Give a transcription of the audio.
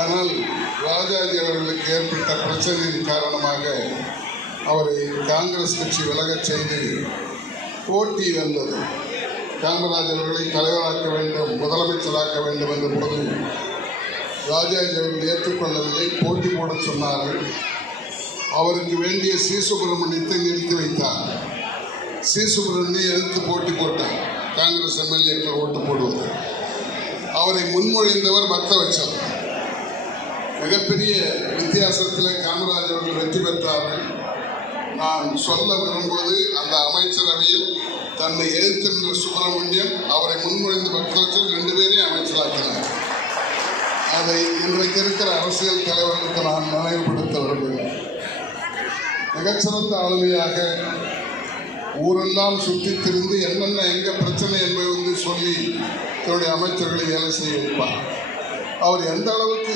ஆனால் ராஜாஜி அவர்களுக்கு ஏற்பட்ட பிரச்சனையின் காரணமாக அவரை காங்கிரஸ் கட்சி விலகச் செய்து போட்டி வந்தது. காமராஜ் அவர்களை தலைவராக்க வேண்டும், முதலமைச்சராக்க வேண்டும் என்ற பொழுது ராஜாஜி அவர்கள் ஏற்றுக்கொள்ளவில்லை. போட்டி போட சொன்னார்கள். அவருக்கு வேண்டிய சி சுப்பிரமணியத்தை நிறுத்தி வைத்தார். சி சுப்பிரமணியை எதிர்த்து போட்டி போட்டார். காங்கிரஸ் எம்எல்ஏக்கள் ஓட்டு போடுவது. அவரை முன்மொழிந்தவர் பக்தவச்சல். மிகப்பெரிய வித்தியாசத்தில் காமராஜ் அவர்கள் வெற்றி பெற்றார்கள். நான் சொல்ல விரும்புவது, அந்த அமைச்சரவையில் தன்னை எதிர்த்திருந்த சுப்பிரமணியம் அவரை முன்மொழிந்த பக்தவச்சல் 2 பேரையும் அமைச்சராக்கினார். அதை இன்றைக்கு இருக்கிற அரசியல் தலைவர்களுக்கு நான் நினைவுபடுத்த விரும்புகிறேன். மிகச்சிறந்த ஆளுமையாக ஊரெல்லாம் சுற்றி திரிந்து என்னென்ன எங்கே பிரச்சனை என்பதை சொல்லி தன்னுடைய அமைச்சர்களை வேலை செய்ய வைப்பார். அவர் எந்த அளவுக்கு